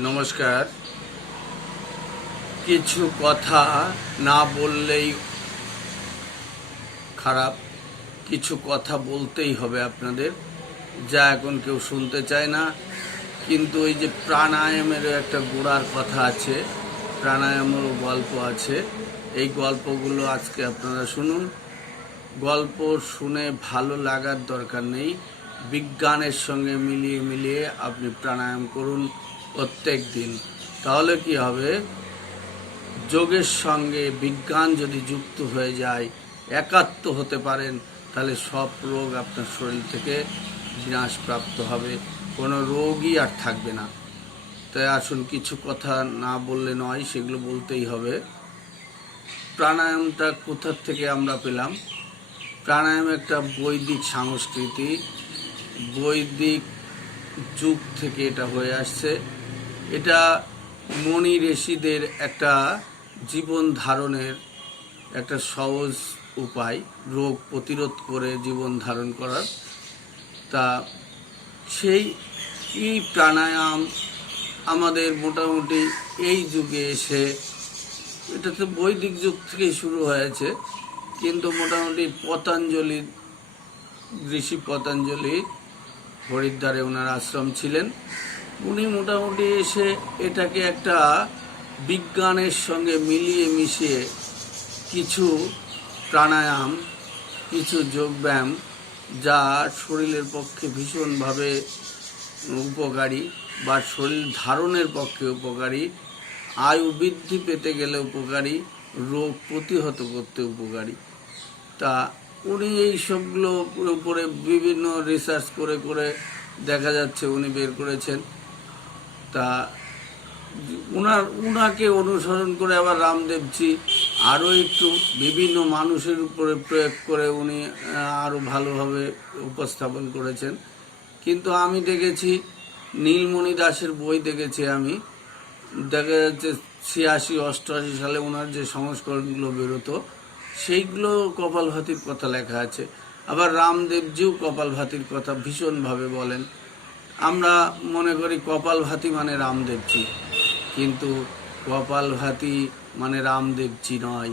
নমস্কার। কিছু কথা না বললেই খারাপ, কিছু কথা বলতেই হবে আপনাদের, যা এখন কেউ শুনতে চায় না। কিন্তু এই যে প্রাণায়ামেরও একটা গোড়ার কথা আছে, প্রাণায়ামেরও গল্প আছে। এই গল্পগুলো আজকে আপনারা শুনুন। গল্প শুনে ভালো লাগার দরকার নেই, বিজ্ঞানের সঙ্গে মিলিয়ে মিলিয়ে আপনি প্রাণায়াম করুন প্রত্যেক দিন। তাহলে কি হবে, যোগের সঙ্গে বিজ্ঞান যদি যুক্ত হয়ে যায়, একাত্ম হতে পারেন, তাহলে সব রোগ আপনার শরীর থেকে বিনাশপ্রাপ্ত হবে, কোনো রোগই আর থাকবে না। তাই আসুন, কিছু কথা না বললে নয়, সেগুলো বলতেই হবে। প্রাণায়ামটা কোথার থেকে আমরা পেলাম? প্রাণায়াম একটা বৈদিক সংস্কৃতি, বৈদিক যুগ থেকে এটা হয়ে আসছে। এটা মনি ঋষিদের একটা জীবন ধারণের একটা সহজ উপায়, রোগ প্রতিরোধ করে জীবন ধারণ করার। তা সেই প্রাণায়াম আমাদের মোটামুটি এই যুগে এসে, এটা তো বৈদিক যুগ থেকেই শুরু হয়েছে, কিন্তু মোটামুটি পতঞ্জলি, ঋষি পতঞ্জলি হরিদ্বারে ওনার আশ্রম ছিলেন, উনি মোটামুটি এসে এটাকে একটা বিজ্ঞানের সঙ্গে মিলিয়ে মিশিয়ে কিছু প্রাণায়াম, কিছু যোগব্যায়াম, যা শরীরের পক্ষে ভীষণভাবে উপকারী বা শরীর ধারণের পক্ষে উপকারী, আয়ু বৃদ্ধি পেতে গেলে উপকারী, রোগ প্রতিহত করতে উপকারী। তা উনি এই সবগুলো উপরে বিভিন্ন রিসার্চ করে করে দেখা যাচ্ছে উনি বের করেছেন। তা উনাকে অনুসরণ করে আবার রামদেবজি আরও একটু বিভিন্ন মানুষের উপরে প্রয়োগ করে উনি আরও ভালোভাবে উপস্থাপন করেছেন। কিন্তু আমি দেখেছি, নীলমণি দাসের বই দেখেছি আমি, দেখা যাচ্ছে 86-88 সালে ওনার যে সংস্করণগুলো বেরোতো, সেইগুলো কপালভাতির কথা লেখা আছে। আবার রামদেবজিও কপালভাতির কথা ভীষণভাবে বলেন। আমরা মনে করি কপালভাতি মানে রামদেবজি, কিন্তু কপালভাতি মানে রামদেবজি নয়,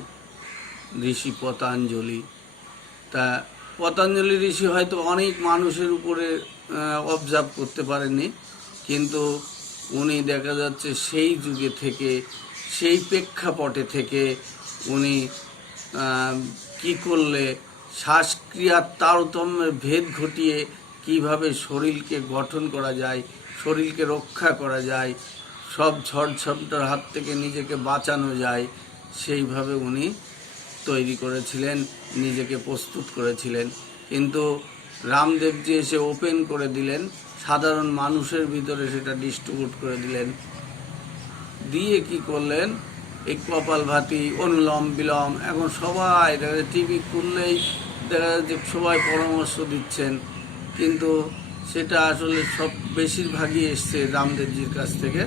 ঋষি পতঞ্জলি। তা পতঞ্জলি ঋষি হয়তো অনেক মানুষের উপরে অবজার্ভ করতে পারেননি, কিন্তু উনি দেখা যাচ্ছে সেই যুগে থেকে, সেই প্রেক্ষাপটে থেকে উনি কি করলে শ্বাসক্রিয়ার তারতম্যের ভেদ ঘটিয়ে কিভাবে শরীরকে গঠন করা যায়, শরীরকে রক্ষা করা যায়, সব ঝড়ঝাপটার হাত থেকে নিজেকে বাঁচানো যায়, সেইভাবে উনি তৈরি করেছিলেন, নিজেকে প্রস্তুত করেছিলেন। কিন্তু রামদেবজি এসে ওপেন করে দিলেন, সাধারণ মানুষের ভিতরে সেটা ডিস্ট্রিবিউট করে দিলেন। দিয়ে কি করলেন, এই কপালভাতি, অনুলম বিলম, এখন সবাই টিভি খুললেই দেখা যাচ্ছে সবাই পরামর্শ দিচ্ছেন, কিন্তু সেটা আসলে সব বেশিরভাগই এসছে রামদেবজির কাছ থেকে।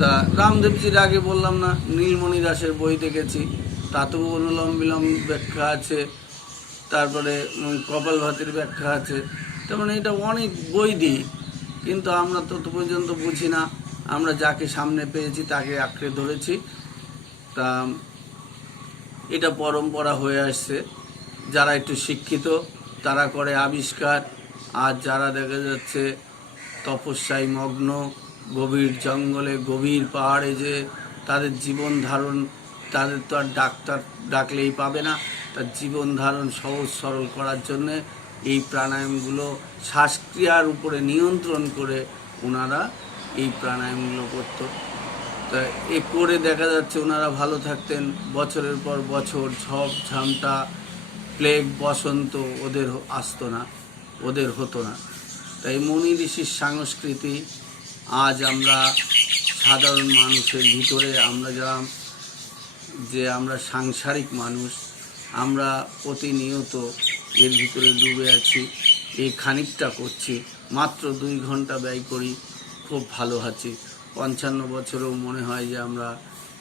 তা রামদেবজির আগে বললাম না, নীলমণি দাসের বই দেখেছি, তাতেও অনুলম বিলম ব্যাখ্যা আছে, তারপরে কপালভাতির ব্যাখ্যা আছে। তার মানে এটা অনেক বৈদিক, কিন্তু আমরা তত পর্যন্ত বুঝি না, আমরা যাকে সামনে পেয়েছি তাকে আঁকড়ে ধরেছি। তা এটা পরম্পরা হয়ে আসছে। যারা একটু শিক্ষিত তারা করে আবিষ্কার, আর যারা দেখা যাচ্ছে তপস্যায় মগ্ন, গভীর জঙ্গলে, গভীর পাহাড়ে, যে তাদের জীবন ধারণ, তাদের তো আর ডাক্তার ডাকলেই পাবে না, তার জীবন ধারণ সহজ সরল করার জন্যে এই প্রাণায়ামগুলো, শ্বাসক্রিয়ার উপরে নিয়ন্ত্রণ করে ওনারা এই প্রাণায়ামগুলো করতো। তা এ করে দেখা যাচ্ছে ওনারা ভালো থাকতেন, বছরের পর বছর ঝড় ঝামটা, প্লেগ, বসন্ত ওদের আসতো না, ওদের হতো না। তাই মুনি ঋষির সংস্কৃতি আজ আমরা সাধারণ মানুষের ভিতরে, আমরা যারা আমরা সাংসারিক মানুষ, আমরা প্রতিনিয়ত এর ভিতরে ডুবে আছি। এই খানিকটা করছি, মাত্র 2 ঘন্টা ব্যয় করি, খুব ভালো আছি। 55 বছরেও মনে হয় যে আমরা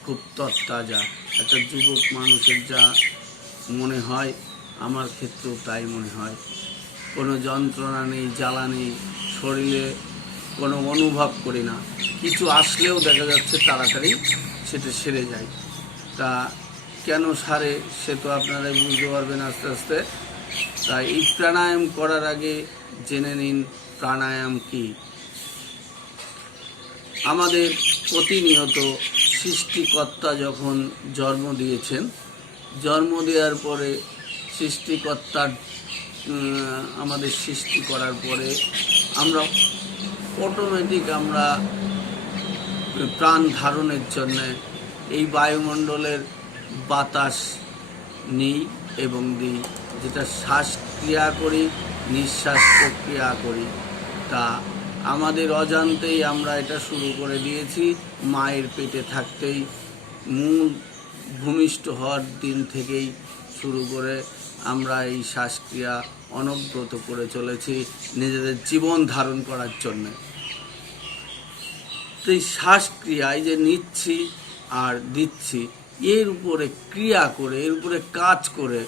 খুব তরতাজা। একটা যুবক মানুষের যা মনে হয়, আমার ক্ষেত্রেও তাই মনে হয়। কোনো যন্ত্রণা নেই, জ্বালা নেই, শরীরে কোনো অনুভব করি না। কিছু আসলেও দেখা যাচ্ছে তাড়াতাড়ি সেটা সেরে যায়। তা কেন সারে সে তো আপনারাই বুঝতে পারবেন আস্তে আস্তে। তাই এই প্রাণায়াম করার আগে জেনে নিন প্রাণায়াম কি। আমাদের প্রতিনিয়ত সৃষ্টিকর্তা যখন জন্ম দিয়েছেন, জন্ম দেওয়ার পরে সৃষ্টিকর্তার আমাদের সৃষ্টি করার পরে আমরা অটোমেটিক আমরা প্রাণ ধারণের জন্যে এই বায়ুমণ্ডলের বাতাস নিই এবং দিই, যেটা শ্বাসক্রিয়া করি, নিঃশ্বাস প্রক্রিয়া করি। তা আমাদের অজান্তেই আমরা এটা শুরু করে দিয়েছি। মায়ের পেটে থাকতেই মূল ভূমিষ্ঠ হওয়ার দিন থেকেই শুরু করে আমরা এই শ্বাসক্রিয়া অনবরত করে চলেছি নিজেদের জীবন ধারণ করার জন্যে। তো এই শ্বাসক্রিয়ায় যে নিচ্ছি আর দিচ্ছি, এর উপরে ক্রিয়া করে, এর উপরে কাজ করে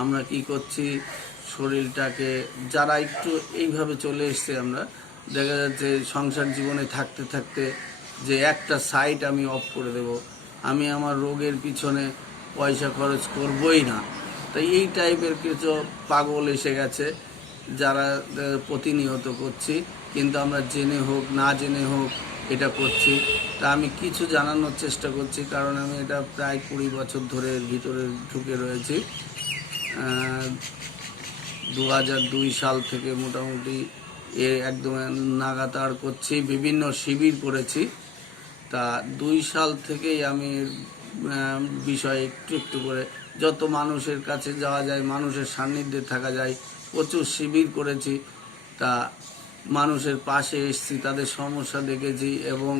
আমরা কি করছি, শরীরটাকে যারা একটু এইভাবে চলে এসছে, আমরা দেখা যাচ্ছে সংসার জীবনে থাকতে থাকতে যে একটা সাইড আমি অফ করে দেব, আমি আমার রোগের পিছনে পয়সা খরচ করবই না। তাই এই টাইপের কিছু পাগল এসে গেছে যারা প্রতিনিয়ত করছি, কিন্তু আমরা জেনে হোক না জেনে হোক এটা করছি। তা আমি কিছু জানানোর চেষ্টা করছি, কারণ আমি এটা প্রায় 20 বছর ধরে এর ভিতরে ঢুকে রয়েছি। 2002 সাল থেকে মোটামুটি একদম নাগাতার করছি, বিভিন্ন শিবির করেছি। তা 2 সাল থেকেই আমি বিষয় একটু একটু করে যত মানুষের কাছে যাওয়া যায়, মানুষের সান্নিধ্যে থাকা যায়, প্রচুর শিবির করেছি। তা মানুষের পাশে এসেছি, তাদের সমস্যা দেখেছি এবং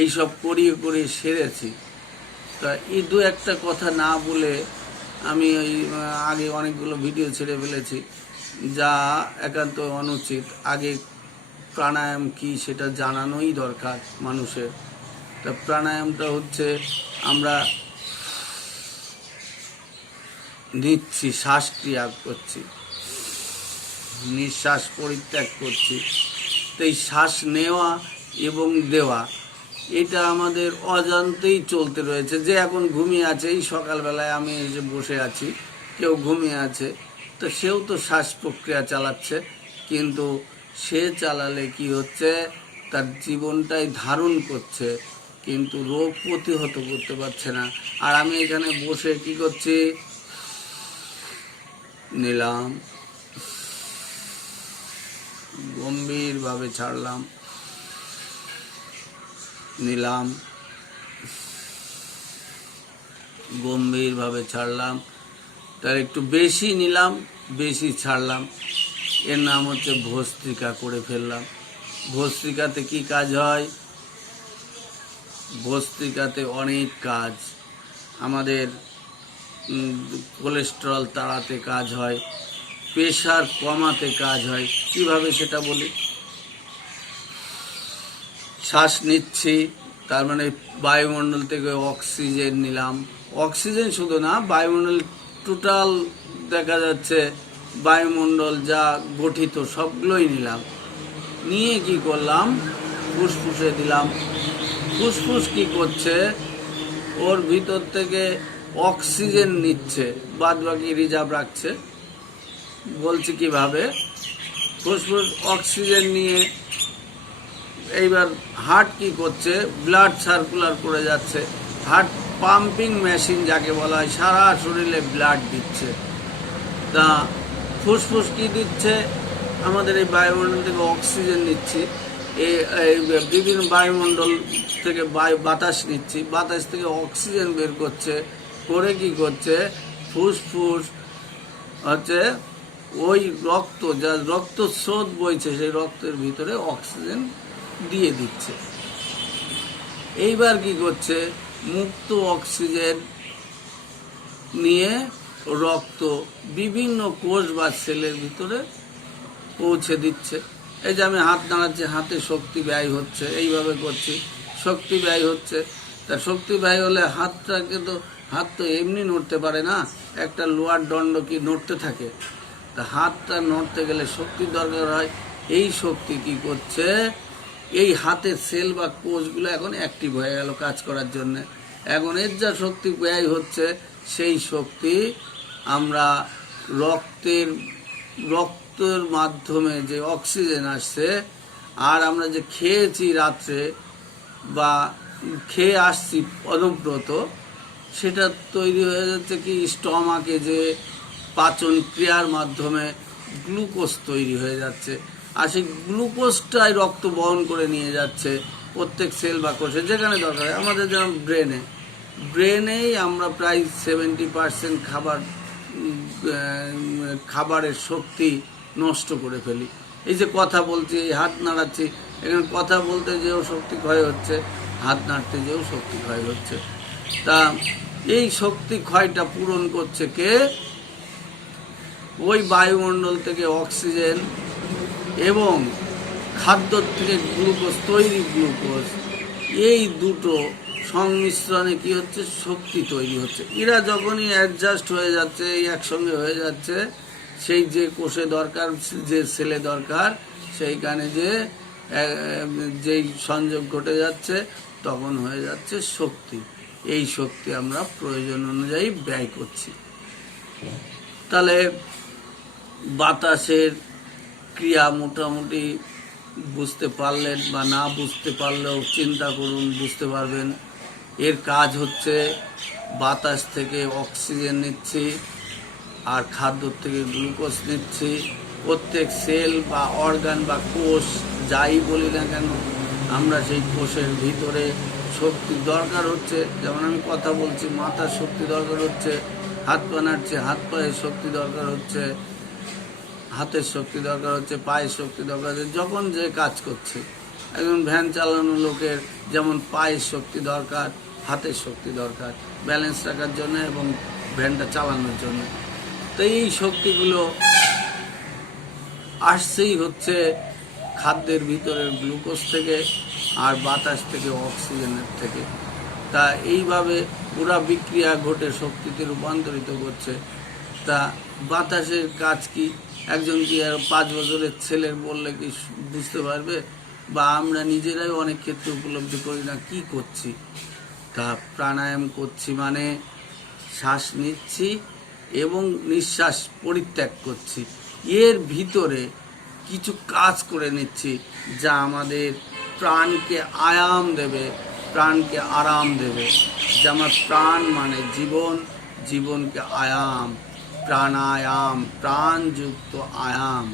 এইসব করিয়ে করিয়ে সেরেছি। তা এই দু একটা কথা না বলে আমি ওই আগে অনেকগুলো ভিডিও ছেড়ে ফেলেছি, যা একান্ত অনুচিত। আগে প্রাণায়াম কি সেটা জানানোই দরকার মানুষের। তা প্রাণায়ামটা হচ্ছে আমরা নিচ্ছি, শ্বাসক্রিয়া করছি, নিঃশ্বাস পরিত্যাগ করছি। তো এই শ্বাস নেওয়া এবং দেওয়া এটা আমাদের অজান্তেই চলতে রয়েছে। যে এখন ঘুমিয়ে আছে, এই সকালবেলায় আমি এই যে বসে আছি, কেউ ঘুমিয়ে আছে, তো সেও তো শ্বাস প্রক্রিয়া চালাচ্ছে, কিন্তু সে চালালে কি হচ্ছে, তার জীবনটাই ধারণ করছে, কিন্তু রোগ প্রতিহত করতে পারছে না। আর আমি এখানে বসে কি করছি, নিলাম, গম্ভীরভাবে ছাড়লাম, নিলাম, গম্ভীরভাবে ছাড়লাম। তার একটু বেশি নিলাম, বেশি ছাড়লাম। এর নাম হচ্ছে ভস্ত্রিকা করে ফেললাম। ভস্ত্রিকাতে কি কাজ হয়? ভস্ত্রিকাতে অনেক কাজ। আমাদের কোলেস্টেরল তাড়াতে কাজ হয়, প্রেশার কমাতে কাজ হয়। কিভাবে সেটা বলি। শ্বাস নিচ্ছি, তার মানে বায়ুমণ্ডল থেকে অক্সিজেন নিলাম। অক্সিজেন শুধু না, বায়ুমণ্ডল টোটাল দেখা যাচ্ছে বায়ুমণ্ডল যা গঠিত সবগুলোই নিলাম। নিয়ে কি করলাম, ফুসফুসে দিলাম। ফুসফুস কি করছে, ওর ভিতর থেকে অক্সিজেন নিচ্ছে, বাদ বাকি রিজার্ভ রাখছে। বলছি কিভাবে। ফুসফুস অক্সিজেন নিয়ে এইবার হার্ট কি করছে, ব্লাড সার্কুলার করে যাচ্ছে। হার্ট পাম্পিং মেশিন যাকে বলা হয়, সারা শরীরে ব্লাড দিচ্ছে। তা ফুসফুস কি দিচ্ছে, আমাদের এই বায়ুমণ্ডল থেকে অক্সিজেন নিচ্ছি, এই বিভিন্ন বায়ুমণ্ডল থেকে বাতাস নিচ্ছি, বাতাস থেকে অক্সিজেন বের করছে, করে কি করছে, ফুসফুস হচ্ছে ওই রক্ত, যা রক্ত স্রোত বইছে, সেই রক্তের ভিতরে অক্সিজেন দিয়ে দিচ্ছে। এইবার কি করছে, মুক্ত অক্সিজেন নিয়ে রক্ত বিভিন্ন কোষ বা সেলের ভিতরে পৌঁছে দিচ্ছে। এই যে আমি হাত নাড়াচ্ছি, হাতে শক্তি ব্যয় হচ্ছে, এইভাবে করছি, শক্তি ব্যয় হচ্ছে। তা শক্তি ব্যয় হলে হাতটাকে তো, হাত তো এমনি নড়তে পারে না, একটা লোহার দণ্ড কি নড়তে থাকে। তা হাতটা নড়তে গেলে শক্তির দরকার হয়। এই শক্তি কি করছে, এই হাতের সেল বা কোষগুলো এখন অ্যাক্টিভ হয়ে গেল কাজ করার জন্য। এখন এর যা শক্তি ব্যয় হচ্ছে সেই শক্তি আমরা রক্তের মাধ্যমে যে অক্সিজেন আসছে, আর আমরা যে খেয়েছি রাত্রে বা খেয়ে আসছি অনুব্রত, সেটা তৈরি হয়ে যাচ্ছে কি স্টমাকে, যে পাচন ক্রিয়ার মাধ্যমে গ্লুকোজ তৈরি হয়ে যাচ্ছে, আর সেই গ্লুকোজটাই রক্ত বহন করে নিয়ে যাচ্ছে প্রত্যেক সেল বা কোষে যেখানে দরকার। আমাদের যেমন ব্রেনেই আমরা প্রায় 70% খাবারের শক্তি নষ্ট করে ফেলি। এই যে কথা বলছি, এই হাত নাড়াচ্ছি, এখানে কথা বলতে যেও শক্তি ক্ষয় হচ্ছে, হাত নাড়তে যেও শক্তি ক্ষয় হচ্ছে। তা এই শক্তি ক্ষয়টা পূরণ করছে কে? ওই বায়ুমণ্ডল থেকে অক্সিজেন এবং খাদ্য থেকে গ্লুকোজ, তৈরি গ্লুকোজ, এই দুটো সংমিশ্রণে কি হচ্ছে? শক্তি তৈরি হচ্ছে। এরা যখনই অ্যাডজাস্ট হয়ে যাচ্ছে, এই একসঙ্গে হয়ে যাচ্ছে, সেই যে কোষে দরকার, যে সেলে দরকার, সেইখানে যেই সংযোগ ঘটে যাচ্ছে, তখন হয়ে যাচ্ছে শক্তি। এই শক্তি আমরা প্রয়োজন অনুযায়ী ব্যয় করছি। তাহলে বাতাসের ক্রিয়া মোটামুটি বুঝতে পারলেন, বা না বুঝতে পারলেও চিন্তা করুন, বুঝতে পারবেন। এর কাজ হচ্ছে বাতাস থেকে অক্সিজেন নিচ্ছি আর খাদ্য থেকে গ্লুকোজ নিচ্ছি। প্রত্যেক সেল বা অর্গান বা কোষ যাই বলি না কেন, আমরা সেই কোষের ভিতরে শক্তির দরকার হচ্ছে। যেমন আমি কথা বলছি, মাথার শক্তি দরকার হচ্ছে, হাত পা নাড়ছে, হাত পায়ের শক্তি দরকার হচ্ছে, হাতের শক্তি দরকার হচ্ছে, পায়ের শক্তি দরকার হচ্ছে, যখন যে কাজ করছে। একজন ভ্যান চালানো লোকের যেমন পায়ের শক্তি দরকার, হাতের শক্তি দরকার ব্যালেন্স রাখার জন্য এবং ভ্যানটা চালানোর জন্য। তো এই শক্তিগুলো আসছেই হচ্ছে খাদ্যের ভিতরের গ্লুকোজ থেকে আর বাতাস থেকে অক্সিজেনের থেকে। তা এইভাবে পুরা বিক্রিয়া ঘটে শক্তিতে রূপান্তরিত করছে। তা বাতাসের কাজ কি? একজন কি আর 5 বছরের ছেলের বললে কি বুঝতে পারবে? বা আমরা নিজেরাই অনেক ক্ষেত্রে উপলব্ধি করি না কি করছি। তা প্রাণায়াম করছি মানে শ্বাস নিচ্ছি এবং নিঃশ্বাস পরিত্যাগ করছি, এর ভিতরে কিছু কাজ করে নিচ্ছি যা আমাদের প্রাণকে আয়াম দেবে, প্রাণকে আরাম দেবে। যে আমার প্রাণ মানে জীবন, জীবনকে আয়াম, প্রাণায়াম, প্রাণযুক্ত আয়াম।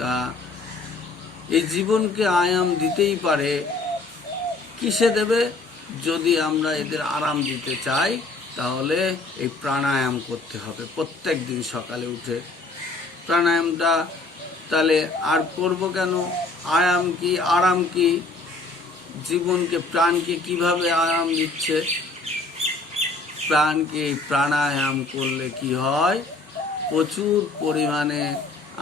তা এই জীবনকে আয়াম দিতেই পারে, কিসে দেবে? যদি আমরা এদের আরাম দিতে চাই তাহলে এই প্রাণায়াম করতে হবে প্রত্যেক দিন সকালে উঠে। প্রাণায়ামটা তাহলে আর করব কেন? আয়াম কি, আরাম কি? জীবনকে, প্রাণকে কিভাবে আরাম দিচ্ছে? প্রাণকে প্রাণায়াম করলে কি হয়? প্রচুর পরিমাণে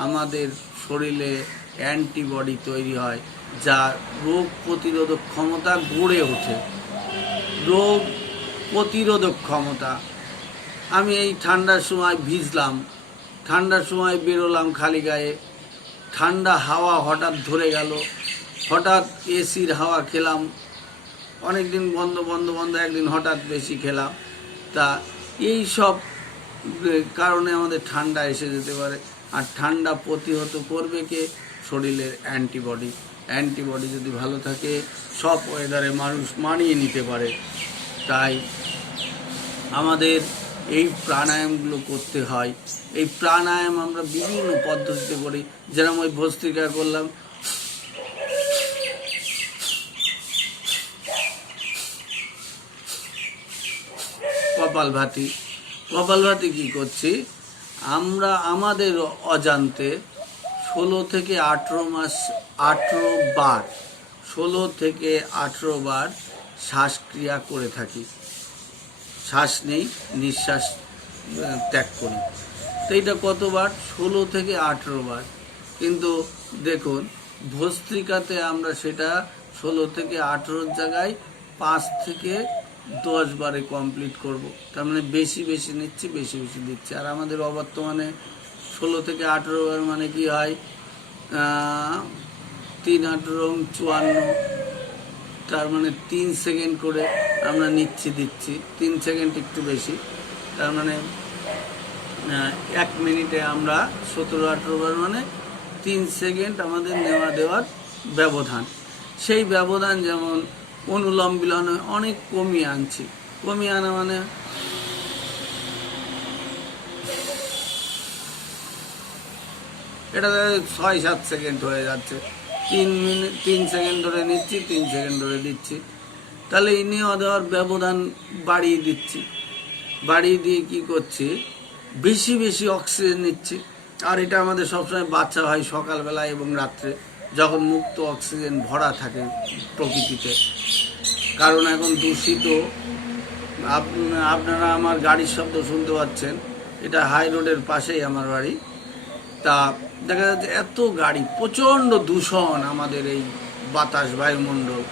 আমাদের শরীরে অ্যান্টিবডি তৈরি হয়, যা রোগ প্রতিরোধক ক্ষমতা গড়ে ওঠে। রোগ প্রতিরোধক ক্ষমতা। আমি এই ঠান্ডার সময় ভিজলাম, ঠান্ডার সময় বেরোলাম খালি গায়ে, ঠান্ডা হাওয়া হঠাৎ ধরে গেল, হঠাৎ এসির হাওয়া খেলাম, অনেক দিন বন্ধ বন্ধ বন্ধ, একদিন হঠাৎ বেশি খেলাম। তা এই সব কারণে আমাদের ঠান্ডা এসে যেতে পারে। আর ঠান্ডা প্রতিহত করবে কে? শরীরের অ্যান্টিবডি। অ্যান্টিবডি যদি ভালো থাকে, সব ওয়েদারে মানুষ মানিয়ে নিতে পারে। তাই আমাদের এই প্রাণায়ামগুলো করতে হয়। এই প্রাণায়াম আমরা বিভিন্ন পদ্ধতিতে করি, যেরকম ওই ভস্ত্রিকা করলাম, কপালভাতি। কপালভাতি কী করছি আমরা? আমাদের অজান্তে 16 থেকে 18 বার 16 থেকে 18 বার শ্বাসক্রিয়া করে থাকি। শ্বাস নেই, নিঃশ্বাস ত্যাগ করি। তো এটা কতবার? 16 থেকে 18 বার। কিন্তু দেখুন ভস্ত্রিকাতে আমরা সেটা 16 থেকে 18 জায়গায় 5 থেকে 10 বারে কমপ্লিট করব। তার মানে বেশি বেশি নিচ্ছি, বেশি বেশি দিচ্ছি। আর আমাদের অবর্তমানে 16 থেকে 18 বার মানে কি হয়? 3×8=54, তার মানে 3 সেকেন্ড করে আমরা দিচ্ছি 3 সেকেন্ড একটু বেশি, তার মানে 1 মিনিটে আমরা 17-18 বার, মানে 3 সেকেন্ড আমাদের নেওয়া দেওয়ার ব্যবধান। সেই ব্যবধান যেমন অনুলোম বিলোমে অনেক কমিয়ে আনছি। কমিয়ে আনা মানে এটা 6-7 সেকেন্ড হয়ে যাচ্ছে, 3 সেকেন্ড ধরে নিচ্ছি, 3 সেকেন্ড ধরে দিচ্ছি। তাহলে এই নেওয়া দেওয়ার ব্যবধান বাড়িয়ে দিচ্ছি। বাড়িয়ে দিয়ে কি করছি, বেশি বেশি অক্সিজেন নিচ্ছি। আর এটা আমাদের সবসময় বাচ্চা হয় সকালবেলা এবং রাত্রে, যখন মুক্ত অক্সিজেন ভরা থাকে প্রকৃতিতে। কারণ এখন দূষিত, আপনারা আমার গাড়ির শব্দ শুনতে পাচ্ছেন, এটা হাই রোডের পাশেই আমার বাড়ি। তা দেখা যাচ্ছে এত গাড়ি, প্রচণ্ড দূষণ আমাদের এই বাতাস বায়ুমণ্ডল।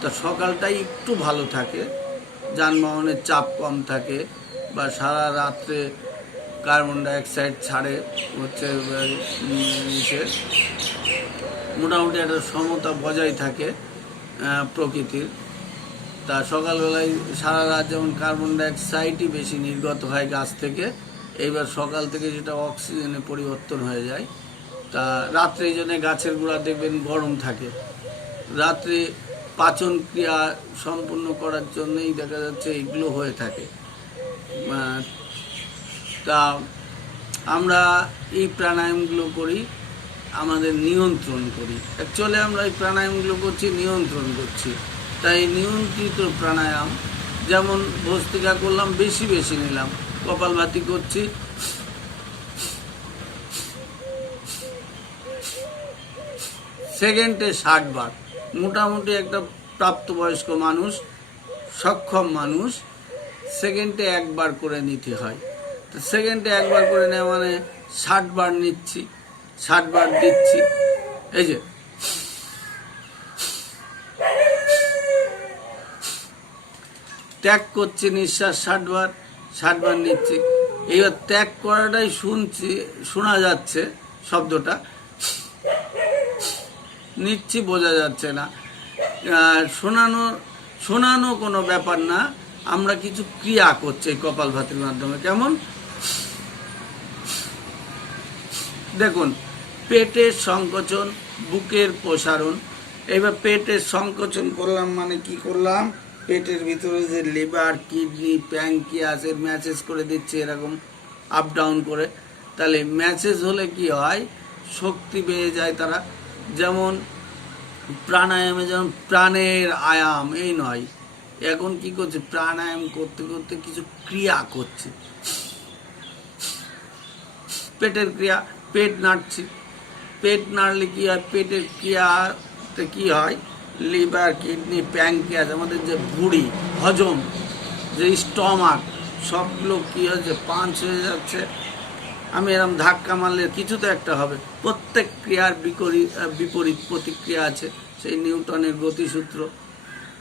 তা সকালটাই একটু ভালো থাকে, যানবাহনের চাপ কম থাকে, বা সারা রাত্রে কার্বন ডাইঅক্সাইড ছাড়ে হচ্ছে মোটামুটি একটা সমতা বজায় থাকে প্রকৃতির। তা সকালবেলায় সারা রাত যেমন কার্বন ডাইঅক্সাইডই বেশি নির্গত হয় গাছ থেকে, এইবার সকাল থেকে সেটা অক্সিজেনে পরিবর্তন হয়ে যায়। তা রাত্রে এই জন্যে গাছের গোড়া দেখবেন গরম থাকে। রাত্রে পাচন ক্রিয়া সম্পূর্ণ করার জন্যই দেখা যাচ্ছে এগুলো হয়ে থাকে। তা আমরা এই প্রাণায়ামগুলো করি, আমাদের নিয়ন্ত্রণ করি। অ্যাকচুয়ালি আমরা এই প্রাণায়ামগুলো করছি, নিয়ন্ত্রণ করছি। তাই নিয়ন্ত্রিত প্রাণায়াম, যেমন ভস্ত্রিকা করলাম, বেশি বেশি নিলাম। কপালভাতি করছি, সেকেন্ডে 60 বার। মোটামুটি একটা প্রাপ্তবয়স্ক মানুষ, সক্ষম মানুষ, সেকেন্ডে 1 বার করে নিতে হয়। তো সেকেন্ডে 1 বার করে নেওয়া মানে 60 বার নিচ্ছি, 60 বার দিচ্ছি। এই যে ত্যাগ করছি নিঃশ্বাস 60 বার, 60 বার নিচ্ছি। এইবার ত্যাগ করাটাই শোনা যাচ্ছে, শব্দটা নিচ্ছি বোঝা যাচ্ছে না। শোনানো কোনো ব্যাপার না, আমরা কিছু ক্রিয়া করছি এই কপালভাতির মাধ্যমে। কেমন দেখুন, পেটের সংকোচন, বুকের প্রসারণ। এবার পেটের সংকোচন করলাম মানে কি করলাম, পেটের ভিতরে যে লিভার, কিডনি, প্যাঙ্কিয়াস এর ম্যাসেজ করে দিচ্ছে এরকম আপ ডাউন করে। তাহলে ম্যাসেজ হলে কি হয়, শক্তি বেড়ে যায় তারা। যেমন প্রাণায়ামে যেমন প্রাণের আয়াম, এই নয়, এখন কি করছে, প্রাণায়াম করতে করতে কিছু ক্রিয়া করছে, পেটের ক্রিয়া। পেট নাড়ছি, পেট নাড়লে কি হয়, পেটের ক্রিয়াতে কি হয়, লিভার, কিডনি, প্যাঙ্কিয়াস, আমাদের যে ভুঁড়ি, হজম, যে স্টমাক, সবগুলো কি হচ্ছে, পাঞ্চ হয়ে যাচ্ছে। আমি এরকম ধাক্কা মারলে কিছু তো একটা হবে। প্রত্যেক ক্রিয়ার বিপরীত প্রতিক্রিয়া আছে, সেই নিউটনের গতিসূত্র।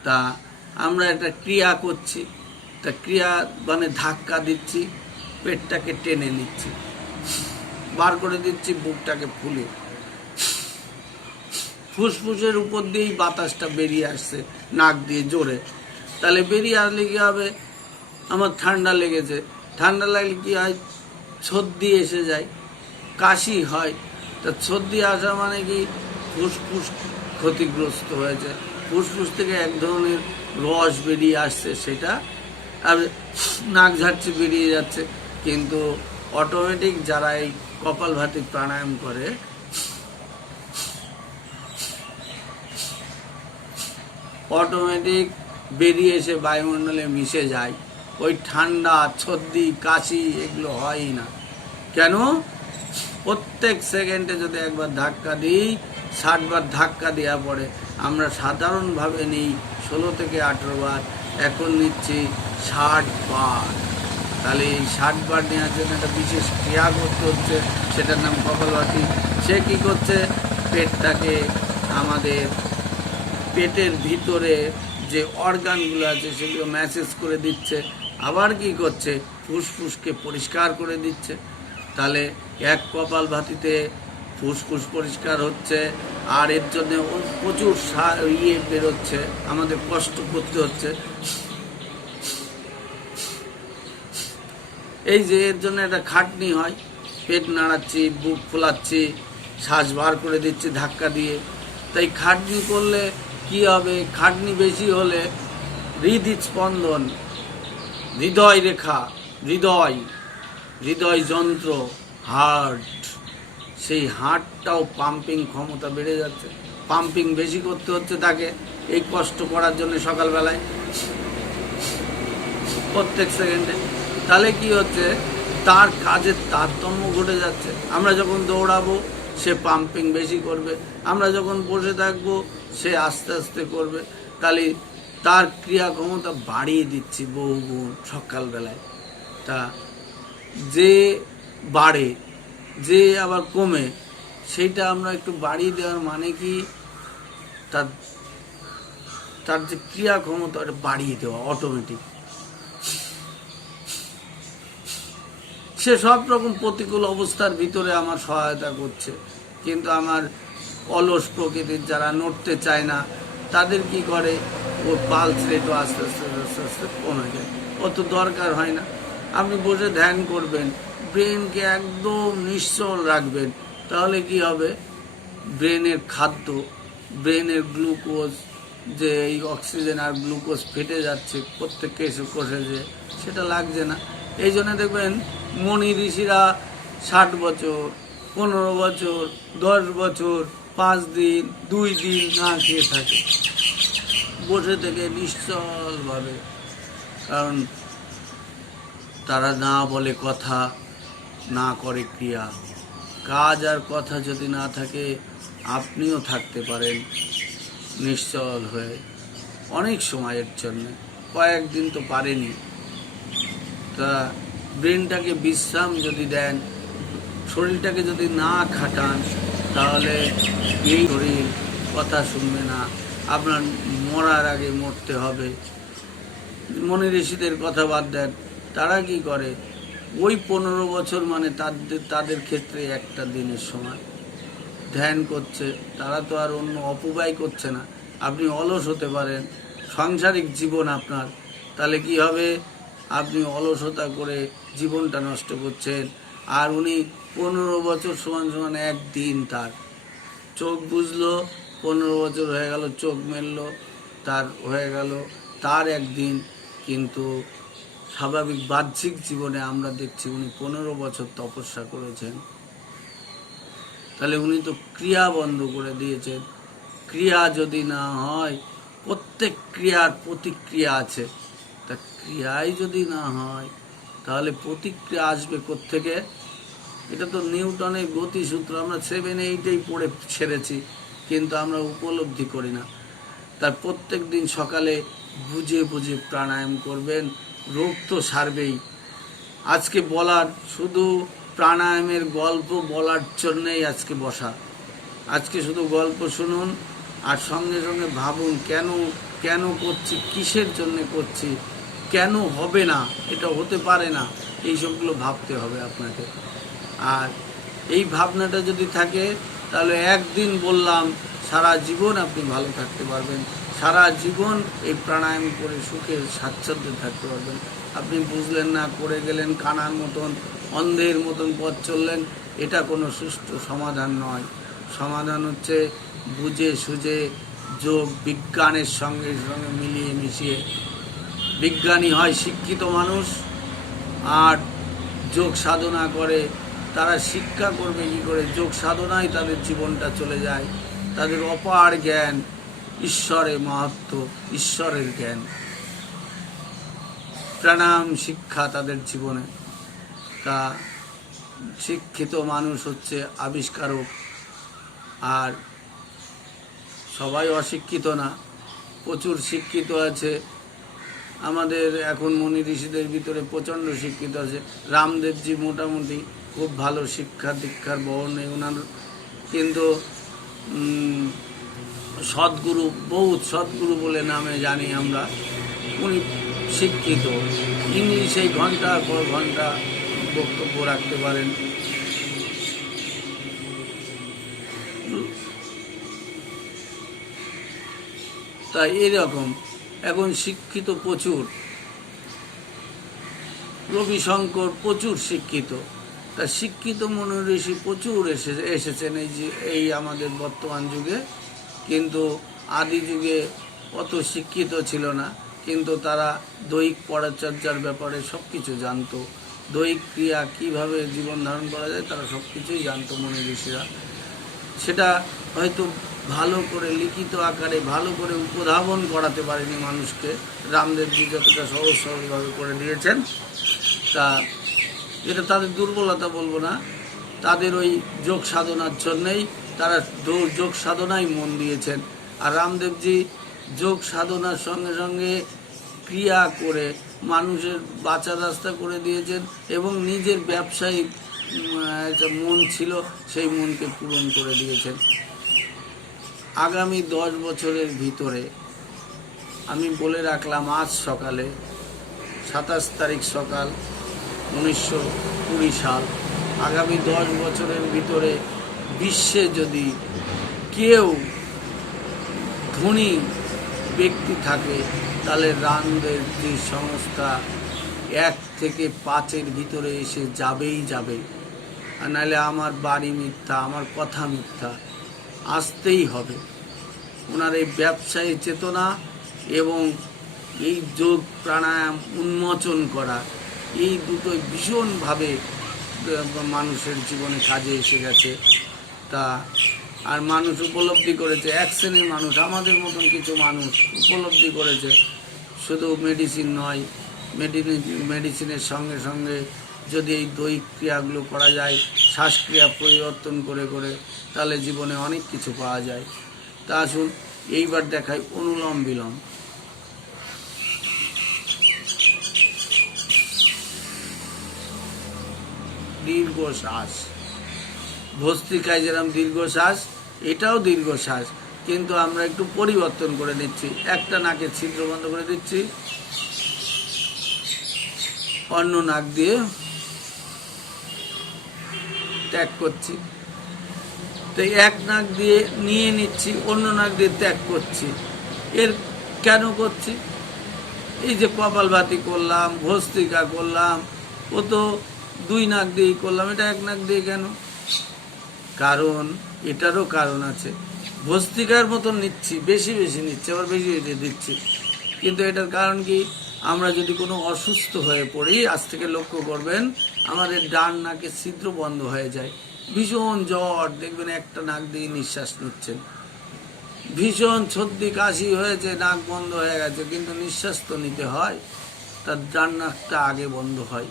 তা আমরা একটা ক্রিয়া করছি, তা ক্রিয়া মানে ধাক্কা দিচ্ছি, পেটটাকে টেনে নিচ্ছি, বার করে দিচ্ছি বুকটাকে ফুলে। ফুসফুসের উপর দিয়েই বাতাসটা বেরিয়ে আসছে নাক দিয়ে জোরে। তাহলে বেরিয়ে আসলে কী হবে, আমার ঠান্ডা লেগেছে, ঠান্ডা লাগলে কী হয়, সর্দি এসে যায়, কাশি হয়। তা সর্দি আসা মানে কি, ফুসফুস ক্ষতিগ্রস্ত হয়েছে, ফুসফুস থেকে এক ধরনের রস বেরিয়ে আসছে, সেটা আর নাক ঝাড়ছে, বেরিয়ে যাচ্ছে। কিন্তু অটোমেটিক যারা এই কপালভাতি প্রাণায়াম করে, অটোমেটিক বেরিয়ে এসে বায়ুমণ্ডলে মিশে যায়। ওই ঠান্ডা, সর্দি, কাশি এগুলো হয়ই না। কেন, প্রত্যেক সেকেন্ডে যদি একবার ধাক্কা দিই, 60 বার ধাক্কা দেওয়া পরে আমরা সাধারণভাবে নিই 16 থেকে 18 বার, এখন নিচ্ছি 60 বার। তাহলে এই 60 বার নেওয়ার জন্য একটা বিশেষ ক্রিয়া করতে হচ্ছে, সেটার নাম কপালভাতি। সে কী করছে, পেটটাকে, আমাদের পেটের ভিতরে যে অর্গানগুলো আছে সেগুলো ম্যাসেজ করে দিচ্ছে, আবার কি করছে, ফুসফুসকে পরিষ্কার করে দিচ্ছে। তাহলে এক কপালভাতিতে ফুসফুস পরিষ্কার হচ্ছে, আর এর জন্য প্রচুর বেরোচ্ছে, আমাদের কষ্ট করতে হচ্ছে। এই যে এর জন্য একটা খাটনি হয়, পেট নাড়াচ্ছি, বুক ফোলাচ্ছি, শ্বাস বার করে দিচ্ছি ধাক্কা দিয়ে। তাই খাটনি করলে কি হবে, খাটনি বেশি হলে হৃদস্পন্দন, হৃদয় রেখা, হৃদয় যন্ত্র, হার্ট, সেই হার্টটাও পাম্পিং ক্ষমতা বেড়ে যাচ্ছে। পাম্পিং বেশি করতে হচ্ছে তাকে এই কষ্ট করার জন্য সকালবেলায় প্রত্যেক সেকেন্ডে। তাহলে কি হচ্ছে, তার কাজের তারতম্য ঘটে যাচ্ছে। আমরা যখন দৌড়াবো সে পাম্পিং বেশি করবে, আমরা যখন বসে থাকবো সে আস্তে আস্তে করবে। তাহলে তার ক্রিয়া ক্ষমতা বাড়িয়ে দিচ্ছি বহুগুণ সকালবেলায়। তা যে বাড়ে, যে আবার কমে, সেইটা আমরা একটু বাড়িয়ে দেওয়ার মানে কি, তার যে ক্রিয়া ক্ষমতা ওটা বাড়িয়ে দেওয়া অটোমেটিক। সে সব রকম প্রতিকূল অবস্থার ভিতরে আমার সহায়তা করছে। কিন্তু আমার অলস প্রকৃতির যারা নড়তে চায় না, তাদের কি করে, ও পালস রেটও আস্তে আস্তে আস্তে আস্তে কমে যায়। অত দরকার হয় না। আপনি বসে ধ্যান করবেন, ব্রেনকে একদম নিশ্চল রাখবেন, তাহলে কি হবে, ব্রেনের খাদ্য, ব্রেনের গ্লুকোজ, যে এই অক্সিজেন আর গ্লুকোজ ফেটে যাচ্ছে প্রত্যেক কোষে, যে সেটা লাগছে না। এই জন্য দেখবেন মনি ঋষিরা 60 বছর, 15 বছর, 10 বছর, 5 দিন, 2 দিন না খেয়ে থাকে, বসে থেকে নিশ্চলভাবে। কারণ তারা না বলে কথা, না করে ক্রিয়া। কাজ আর কথা যদি না থাকে, আপনিও থাকতে পারেন নিশ্চল হয়ে অনেক সময়ের জন্য, কয়েকদিন তো পারেনি। তা ব্রেনটাকে বিশ্রাম যদি দেন, শরীরটাকে যদি না খাটান, তাহলে এই শরীর কথা শুনবে না। আপনার মরার আগে মরতে হবে। মনি ঋষিদের কথা বাদ দেন, তারা কি করে, ওই 15 বছর মানে তাদের ক্ষেত্রে একটা দিনের সময় ধ্যান করছে। তারা তো আর অন্য অপব্যয় করছে না। আপনি অলস হতে পারেন, সাংসারিক জীবন আপনার, তাহলে কি হবে, আপনি অলসতা করে জীবনটা নষ্ট করছেন। আর উনি 15 বছর সমান সমান একদিন, তার চোখ বুঝলো, 15 বছর হয়ে গেল, চোখ মেললো, তার হয়ে গেল তার একদিন। কিন্তু স্বাভাবিক বাহ্যিক জীবনে আমরা দেখছি উনি 15 বছর তপস্যা করেছেন। তাহলে উনি তো ক্রিয়া বন্ধ করে দিয়েছেন। ক্রিয়া যদি না হয়, প্রত্যেক ক্রিয়ার প্রতিক্রিয়া আছে, তা ক্রিয়াই যদি না হয়, তাহলে প্রতিক্রিয়া আসবে কোত্থেকে? এটা তো নিউটনের গতিসূত্র আমরা 7, 8 পড়ে ছেড়েছি, কিন্তু আমরা উপলব্ধি করি না। তার প্রত্যেক দিন সকালে বুঝে বুঝে প্রাণায়াম করবেন, রোগ তো সারবেই। আজকে বলার, শুধু প্রাণায়ামের গল্প বলার জন্যেই আজকে বসা। আজকে শুধু গল্প শুনুন, আর সঙ্গে সঙ্গে ভাবুন কেন করছি, কিসের জন্য করছি, কেন হবে না, এটা হতে পারে না, এইসবগুলো ভাবতে হবে আপনাকে। আর এই ভাবনাটা যদি থাকে, তাহলে একদিন বললাম, সারা জীবন আপনি ভালো থাকতে পারবেন, সারা জীবন এই প্রাণায়াম করে সুখে স্বাচ্ছন্দ্যে থাকতে পারবেন। আপনি বুঝলেন না, করে গেলেন কানার মতন, অন্ধের মতন পথ চললেন, এটা কোনো সুষ্ঠু সমাধান নয়। সমাধান হচ্ছে বুঝে সুঝে যোগ বিজ্ঞানের সঙ্গে মিলিয়ে মিশিয়ে। বিজ্ঞানী হয় শিক্ষিত মানুষ, আর যোগ সাধনা করে। তারা শিক্ষা করবে কী করে? যোগ সাধনায় তাদের জীবনটা চলে যায়। তাদের অপার জ্ঞান, ঈশ্বরের মাহাত্ম্য, ঈশ্বরের জ্ঞান, প্রাণায়াম শিক্ষা তাদের জীবনে। তা শিক্ষিত মানুষ হচ্ছে আবিষ্কারক, আর সবাই অশিক্ষিত না, প্রচুর শিক্ষিত আছে। আমাদের এখন মনি ঋষিদের ভিতরে প্রচণ্ড শিক্ষিত আছে। রামদেবজি মোটামুটি খুব ভালো শিক্ষা দীক্ষার বহন নেই ওনার, কিন্তু সদ্গুরু, বহুত সদ্গুরু বলে নামে জানি আমরা, উনি শিক্ষিত। ইংলিশে ঘন্টার পর ঘন্টা বক্তব্য রাখতে পারেন। তা এরকম এখন শিক্ষিত প্রচুর, রবিশঙ্কর প্রচুর শিক্ষিত, তা শিক্ষিত মনীষী প্রচুর এসেছেন এই আমাদের বর্তমান যুগে, কিন্তু আদি যুগে অত শিক্ষিত ছিল না, কিন্তু তারা দৈহিক পরিচর্যার ব্যাপারে সব কিছু জানতো, দৈহিক ক্রিয়া কীভাবে জীবন ধারণ করা যায় তারা সব কিছুই জানতো মনীষীরা। সেটা হয়তো ভালো করে লিখিত আকারে ভালো করে উপধাবন করাতে পারেনি মানুষকে, রামদেবজি যতটা সহজ সরলভাবে করে দিয়েছেন। তা এটা তাদের দুর্বলতা বলবো না, তাদের ওই যোগ সাধনার জন্যেই তারা যোগ সাধনায় মন দিয়েছেন। আর রামদেবজি যোগ সাধনার সঙ্গে সঙ্গে ক্রিয়া করে মানুষের বাঁচার রাস্তা করে দিয়েছেন, এবং নিজের ব্যবসায়িক একটা মন ছিল সেই মনকে পূরণ করে দিয়েছেন। আগামী 10 বছরের ভিতরে আমি বলে রাখলাম, আজ সকালে 27 তারিখ সকাল 1920 সাল, আগামী 10 বছরের ভিতরে বিশ্বে যদি কেউ ধনী ব্যক্তি থাকে তাহলে রামদেবজি সংস্থা 1 থেকে 5-এর ভিতরে এসে যাবেই যাবে। আর নাহলে আমার বাড়ি মিথ্যা, আমার কথা মিথ্যা, আসতেই হবে। ওনার এই ব্যবসায়ী চেতনা এবং এই যোগ প্রাণায়াম উন্মোচন করা, এই দুটোই ভীষণভাবে মানুষের জীবনে কাজে এসে গেছে। তা আর মানুষ উপলব্ধি করেছে, এক শ্রেণীর মানুষ, আমাদের মতন কিছু মানুষ উপলব্ধি করেছে শুধু মেডিসিন নয়, মেডিসিনের সঙ্গে সঙ্গে যদি এই দৈহিক ক্রিয়াগুলো করা যায়, শ্বাসক্রিয়া পরিবর্তন করে করে, তাহলে জীবনে অনেক কিছু পাওয়া যায়। তা আসুন এইবার দেখাই অনুলোম বিলোম। দীর্ঘশ্বাস, ভস্ত্রিকায় যেরকম দীর্ঘশ্বাস, এটাও দীর্ঘশ্বাস, কিন্তু আমরা একটু পরিবর্তন করে নিচ্ছি। একটা নাকের ছিদ্র বন্ধ করে দিচ্ছি, অন্য নাক দিয়ে ত্যাগ করছি। তো এক নাক দিয়ে নিয়ে নিচ্ছি, অন্য নাক দিয়ে ত্যাগ করছি। এর কেন করছি? এই যে কপালভাতি করলাম, ভস্ত্রিকা করলাম, ও তো 2 নাক দিয়েই করলাম, এটা 1 নাক দিয়ে কেন? কারণ এটারও কারণ আছে। ভস্ত্রিকার মতন নিচ্ছি, বেশি বেশি নিচ্ছি, আবার বেশি বেশি দিচ্ছি, কিন্তু এটার কারণ কি? আমরা যদি কোনো অসুস্থ হয়ে পড়ি, আজ থেকে লক্ষ্য করবেন আমাদের ডান নাকে ছিদ্র বন্ধ হয়ে যায়, ভীষণ জ্বর, দেখবেন একটা নাক দিয়ে নিঃশ্বাস নিচ্ছেন, ভীষণ সর্দি কাশি হয়েছে, নাক বন্ধ হয়ে গেছে, কিন্তু নিঃশ্বাস তো নিতে হয়, তার ডান নাকটা আগে বন্ধ হয়।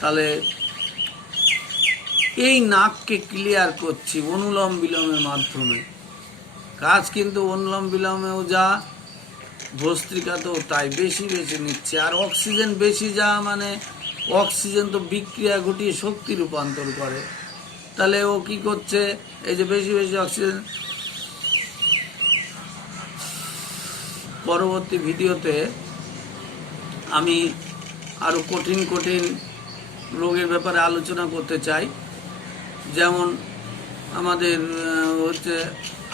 তাহলে এই নাককে ক্লিয়ার করছি অনুলোম বিলোমের মাধ্যমে। কাজ কিন্তু অনুলোম বিলোমেও যা, ভস্ত্রিকাতেও তাই, বেশি বেশি নিচ্ছে। আর অক্সিজেন বেশি যা মানে অক্সিজেন তো বিক্রিয়া ঘটিয়ে শক্তি রূপান্তর করে। তাহলে ও কি করছে? এই যে বেশি বেশি অক্সিজেন। পরবর্তী ভিডিওতে আমি আরও কঠিন কঠিন রোগের ব্যাপারে আলোচনা করতে চাই। যেমন আমাদের হচ্ছে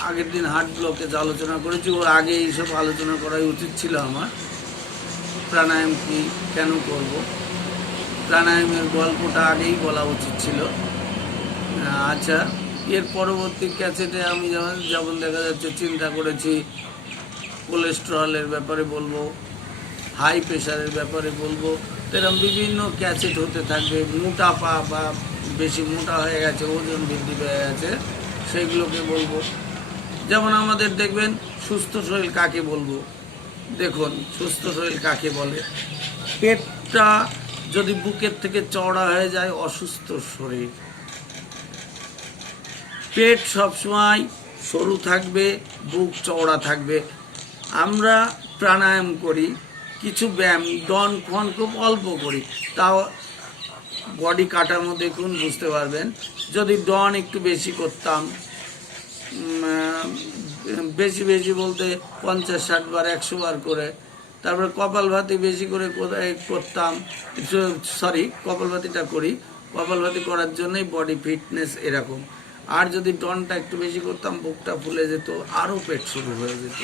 আগের দিন হার্ট ব্লকেজ আলোচনা করেছি, ওর আগে এইসব আলোচনা করাই উচিত ছিল আমার। প্রাণায়াম কি, কেন করব, প্রাণায়ামের গল্পটা আগেই বলা উচিত ছিল। আচ্ছা, এর পরবর্তী ক্যাসেটে আমি যেমন দেখা যাচ্ছে চিন্তা করেছি কোলেস্টেরলের ব্যাপারে বলবো, হাই প্রেশারের ব্যাপারে বলবো, এরকম বিভিন্ন ক্যাসেট হতে থাকবে। মোটাপা বা বেশি মোটা হয়ে গেছে, ওজন বৃদ্ধি পেয়ে গেছে, সেগুলোকে বলবো। যেমন আমাদের দেখবেন সুস্থ শরীর কাকে বলবো, দেখুন সুস্থ শরীর কাকে বলে? পেটটা যদি বুকের থেকে চওড়া হয়ে যায়, অসুস্থ শরীর। পেট সবসময় সরু থাকবে, বুক চওড়া থাকবে। আমরা প্রাণায়াম করি, কিছু ব্যায়াম ডন ফন খুব অল্প করি, তাও বডি কাঠামো দেখুন, বুঝতে পারবেন। যদি ডন একটু বেশি করতাম, বেশি বেশি বলতে 50-60 বার, 100 বার করে, তারপরে কপালভাতি বেশি করে করতাম, কপালভাতিটা করি, কপালভাতি করার জন্যই বডি ফিটনেস এরকম। আর যদি টনটা একটু বেশি করতাম বুকটা ফুলে যেত, আরও পেট শুরু হয়ে যেত।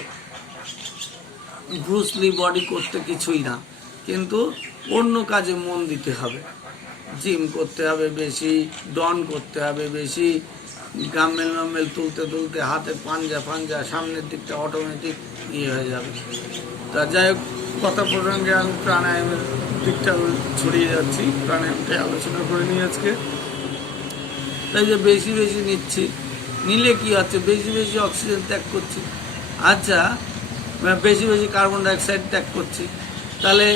ব্রুসলি বডি করতে কিছুই না, কিন্তু অন্য কাজে মন দিতে হবে। জিম করতে হবে বেশি, ডন করতে হবে বেশি, গাম্মেল মাম্মেল তুলতে তুলতে হাতের পাঞ্জা সামনের দিকটা অটোমেটিক হয়ে যাবে। তা যাই হোক, কথা প্রসঙ্গে আমি প্রাণায়ামের দিকটা ছড়িয়ে যাচ্ছি, প্রাণায়ামটাই আলোচনা করে নিই আজকে। তাই যে বেশি বেশি নিচ্ছি, নিলে কি হচ্ছে, বেশি বেশি অক্সিজেন ত্যাগ করছি, আচ্ছা বেশি বেশি কার্বন ডাইঅক্সাইড ত্যাগ করছি। তাহলে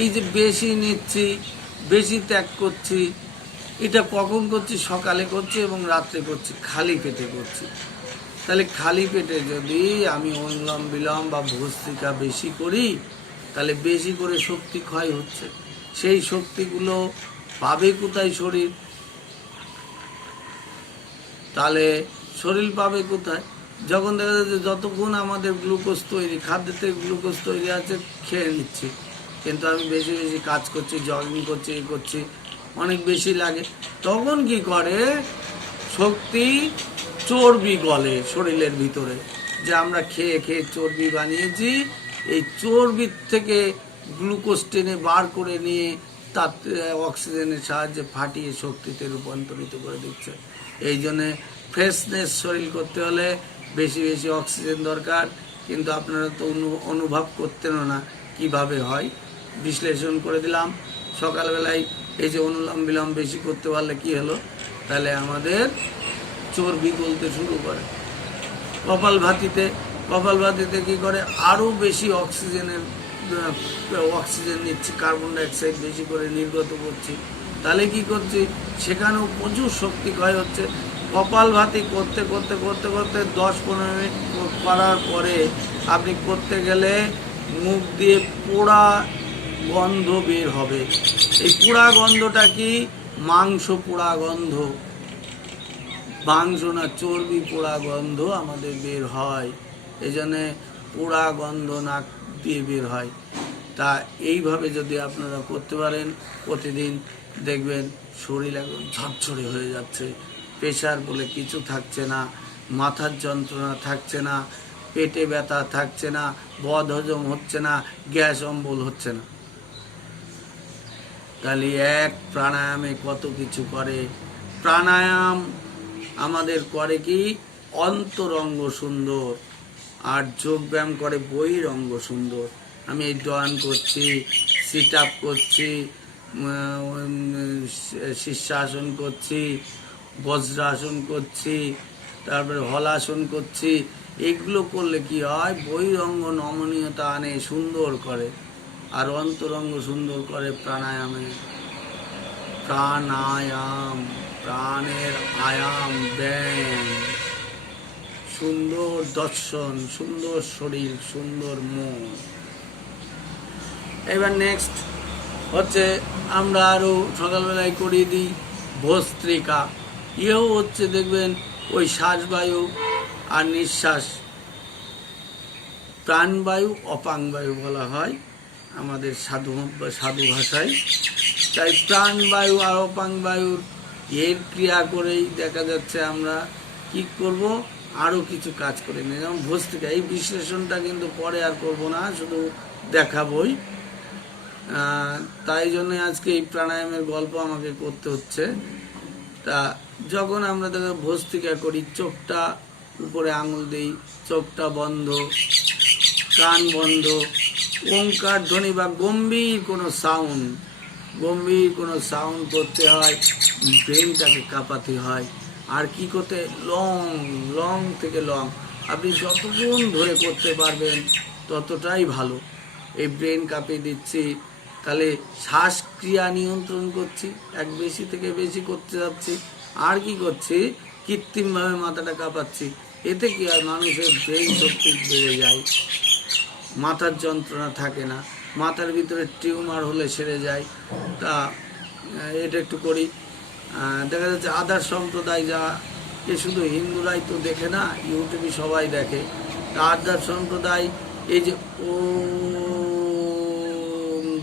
এই যে বেশি নিচ্ছি, বেশি ত্যাগ করছি, এটা কখন করছি? সকালে করছি এবং রাত্রে করছি, খালি পেটে করছি। তাহলে খালি পেটে যদি আমি অনুলোম বিলোম বা ভস্ত্রিকা বেশি করি, তাহলে বেশি করে শক্তি ক্ষয় হচ্ছে। সেই শক্তিগুলো পাবে কোথায় শরীর? তাহলে শরীর পাবে কোথায়? যখন দেখা যাচ্ছে যতক্ষণ আমাদের গ্লুকোজ তৈরি, খাদ্যতে গ্লুকোজ তৈরি আছে, খেয়ে নিচ্ছি, কিন্তু আমি বেশি বেশি কাজ করছি, জগিং করছি, এই করছি, অনেক বেশি লাগে, তখন কি করে? শক্তি চর্বি গলে শরীরের ভিতরে, যে আমরা খেয়ে খেয়ে চর্বি বানিয়েছি, এই চর্বির থেকে গ্লুকোজ টেনে বার করে নিয়ে তার অক্সিজেনের সাহায্যে ফাটিয়ে শক্তিতে রূপান্তরিত করে দিচ্ছে। এই জন্যে ফ্রেশনেস শরীর করতে হলে বেশি বেশি অক্সিজেন দরকার। কিন্তু আপনারা তো অনুভব করতেন না কিভাবে হয়, বিশ্লেষণ করে দিলাম। সকালবেলায় এই যে অনুলোম বিলোম বেশি করতে পারলে কি হলো? তাহলে আমাদের চর্বি গলতে শুরু করে। কপালভাতিতে কি করে? আরও বেশি অক্সিজেন নিচ্ছি, কার্বন ডাইঅক্সাইড বেশি করে নির্গত করছি। তাহলে কি করছি? সেখানেও প্রচুর শক্তি ক্ষয় হচ্ছে। কপালভাতি করতে করতে করতে করতে 10-15 মিনিট করার পরে আপনি করতে গেলে মুখ দিয়ে পোড়া গন্ধ বের হবে। এই পোড়া গন্ধটা কি? মাংস পোড়া গন্ধ, মাংস না, চর্বি পোড়া গন্ধ আমাদের বের হয়। এই জন্যে পোড়া গন্ধ নাক দিয়ে বের হয়। তা এইভাবে যদি আপনারা করতে পারেন প্রতিদিন, দেখবেন শরীর একদম ঝরঝরে হয়ে যাচ্ছে, প্রেশার বলে কিছু থাকছে না, মাথার যন্ত্রণা থাকছে না, পেটে ব্যথা থাকছে না, বদহজম হচ্ছে না, গ্যাস অম্বল হচ্ছে না। তাহলে এক প্রাণায়ামে কত কিছু করে। প্রাণায়াম আমাদের করে কি? অন্তরঙ্গ সুন্দর, আর যোগব্যায়াম করে বহিরঙ্গ সুন্দর। আমি এই ডন করছি, সিট আপ করছি, শীর্ষাসন করছি, বজ্রাসন করছি, তারপরে হলাসন করছি, এগুলো করলে কি হয়? বহিরঙ্গ নমনীয়তা আনে, সুন্দর করে। আর অন্তরঙ্গ সুন্দর করে প্রাণায়ামে। প্রাণায়াম, প্রাণের আয়াম, ব্যায়াম, সুন্দর দর্শন, সুন্দর শরীর, সুন্দর মন। এবার নেক্সট হচ্ছে আমরা আরও সকালবেলায় করিয়ে দিই ভস্ত্রিকা। ইয়েও হচ্ছে দেখবেন ওই শ্বাসবায়ু আর নিঃশ্বাস, প্রাণবায়ু অপাংবায়ু বলা হয় আমাদের সাধু ভাষায়। তাই প্রাণবায়ু আর অপাংবায়ুর এর ক্রিয়া করেই দেখা যাচ্ছে আমরা কি করব? আরও কিছু কাজ করে নিই, যেমন ভস্ত্রিকা। এই বিশ্লেষণটা কিন্তু পরে আর করব না, শুধু দেখাবই। তাই জন্য আজকে এই প্রাণায়ামের গল্প আমাকে করতে হচ্ছে। তা যখন আমরা দেখো ভস্ত্রিকা করি, চোখটা উপরে আঙুল দিই, চোখটা বন্ধ, কান বন্ধ, ওঙ্কার ধ্বনি বা গম্ভীর কোনো সাউন্ড করতে হয়, ব্রেনটাকে কাঁপাতে হয়। আর কি করতে? লং থেকে লং, আপনি যতক্ষণ ধরে করতে পারবেন ততটাই ভালো। এই ব্রেন কাঁপিয়ে দিচ্ছি, তাহলে শ্বাসক্রিয়া নিয়ন্ত্রণ করছি, এক বেশি থেকে বেশি করতে যাচ্ছি। আর কি করছি? কৃত্রিমভাবে মাথাটা কাঁপাচ্ছি। এতে কি হয়? মানুষের ব্রেন শক্তি বেড়ে যায়, মাথার যন্ত্রণা থাকে না, মাথার ভিতরে টিউমার হলে সেরে যায়। তা এটা একটু করি। দেখা যাচ্ছে আদার সম্প্রদায়, যা এ শুধু হিন্দুরাই তো দেখে না, ইউটিউবে সবাই দেখে। আদার সম্প্রদায় এই যে ও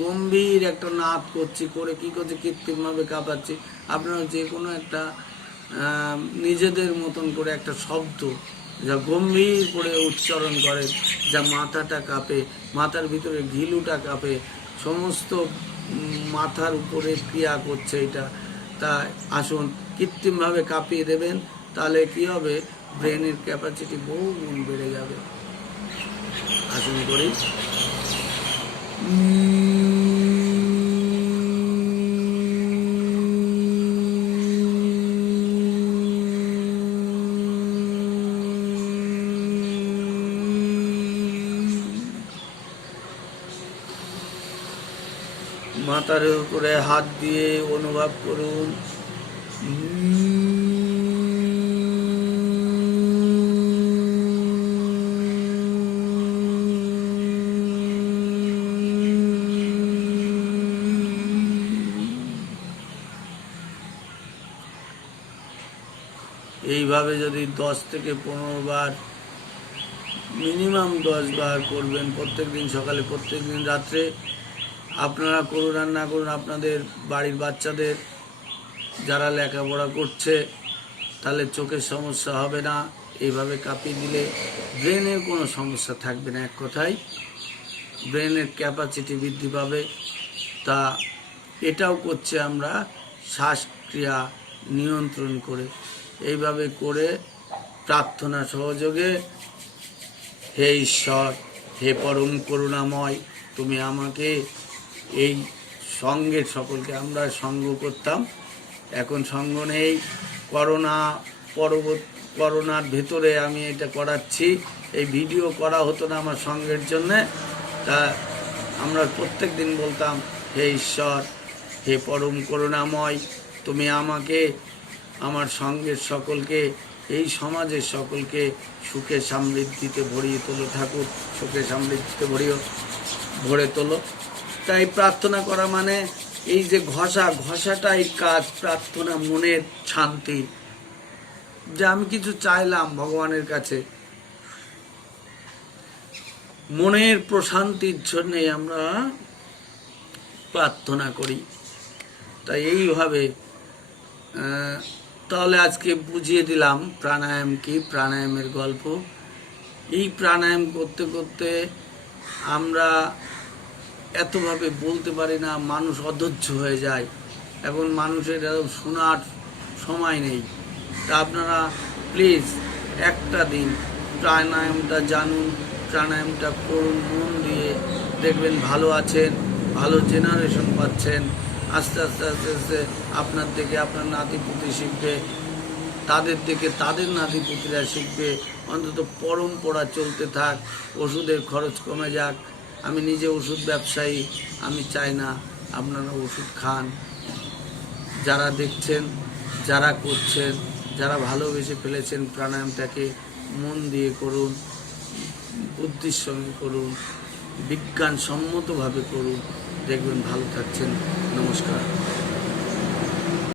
গম্ভীর একটা নাদ করছি, করে কি করছে? কৃত্রিমভাবে কাঁপাচ্ছি। আপনারা যে কোনো একটা নিজেদের মতন করে একটা শব্দ যা গম্ভীর করে উচ্চারণ করে, যা মাথাটা কাঁপে, মাথার ভিতরে ঘিলুটা কাঁপে, সমস্ত মাথার উপরে ক্রিয়া করছে এটা। তা আসুন কৃত্রিমভাবে কাঁপিয়ে দেবেন, তাহলে কি হবে, ব্রেনের ক্যাপাসিটি বহু গুণ বেড়ে যাবে। আসুন করি। মাথার উপরে হাত দিয়ে অনুভব করুন। এইভাবে যদি 10 থেকে 15 বার, মিনিমাম 10 বার করবেন, প্রত্যেক দিন সকালে, প্রত্যেক দিন রাত্রে। আপনারা করুন আর না করুন, আপনাদের বাড়ির বাচ্চাদের যারা লেখাপড়া করছে তাহলে চোখের সমস্যা হবে না। এইভাবে কাঁপিয়ে দিলে ব্রেনের কোনো সমস্যা থাকবে না। এক কথায় ব্রেনের ক্যাপাসিটি বৃদ্ধি পাবে। তা এটাও করছে আমরা শ্বাসক্রিয়া নিয়ন্ত্রণ করে। এইভাবে করে প্রার্থনা সহযোগে, হে ঈশ্বর, হে পরম করুণাময়, তুমি আমাকে, এই সঙ্গের সকলকে, আমরা সঙ্গ করতাম, এখন সঙ্গ নেই, করোনার ভেতরে আমি এটা করাচ্ছি। এই ভিডিও করা হতো না আমার সঙ্গের জন্যে। তা আমরা প্রত্যেক দিন বলতাম, হে ঈশ্বর, হে পরম করুণাময়, তুমি আমাকে, আমার সঙ্গের সকলকে, এই সমাজের সকলকে সুখে সমৃদ্ধিতে ভরিয়ে তোলো ঠাকুর, সুখে সমৃদ্ধিতে ভরে তোলো। তাই প্রার্থনা করা মানে এই যে ঘষাটাই কাজ, প্রার্থনা মনের শান্তি, যে আমি কিছু চাইলাম ভগবানের কাছে, মনের প্রশান্তির জন্যে আমরা প্রার্থনা করি। তাই এইভাবে তাহলে আজকে বুঝিয়ে দিলাম প্রাণায়াম কি, প্রাণায়ামের গল্প। এই প্রাণায়াম করতে করতে আমরা এতভাবে বলতে পারি না, মানুষ অধৈর্য হয়ে যায়। এখন মানুষের শোনার সময় নেই। তা আপনারা প্লিজ একটা দিন প্রাণায়ামটা জানুন, প্রাণায়ামটা করুন মন দিয়ে, দেখবেন ভালো আছেন, ভালো জেনারেশন পাচ্ছেন। আস্তে আস্তে আস্তে আস্তে আপনার থেকে আপনার নাতিপুতি শিখবে, তাদের থেকে তাদের নাতিপুতিরা শিখবে। অন্তত পরম্পরা চলতে থাক, ওষুধের খরচ কমে যাক। আমি নিজে ওষুধ ব্যবসায়ী, আমি চাই না আপনারা ওষুধ খান। যারা দেখছেন, যারা করছেন, যারা ভালোবেসে ফেলেছেন প্রাণায়ামটাকে, মন দিয়ে করুন, বুদ্ধির সঙ্গে করুন, বিজ্ঞানসম্মতভাবে করুন, দেখবেন ভালো থাকছেন। নমস্কার।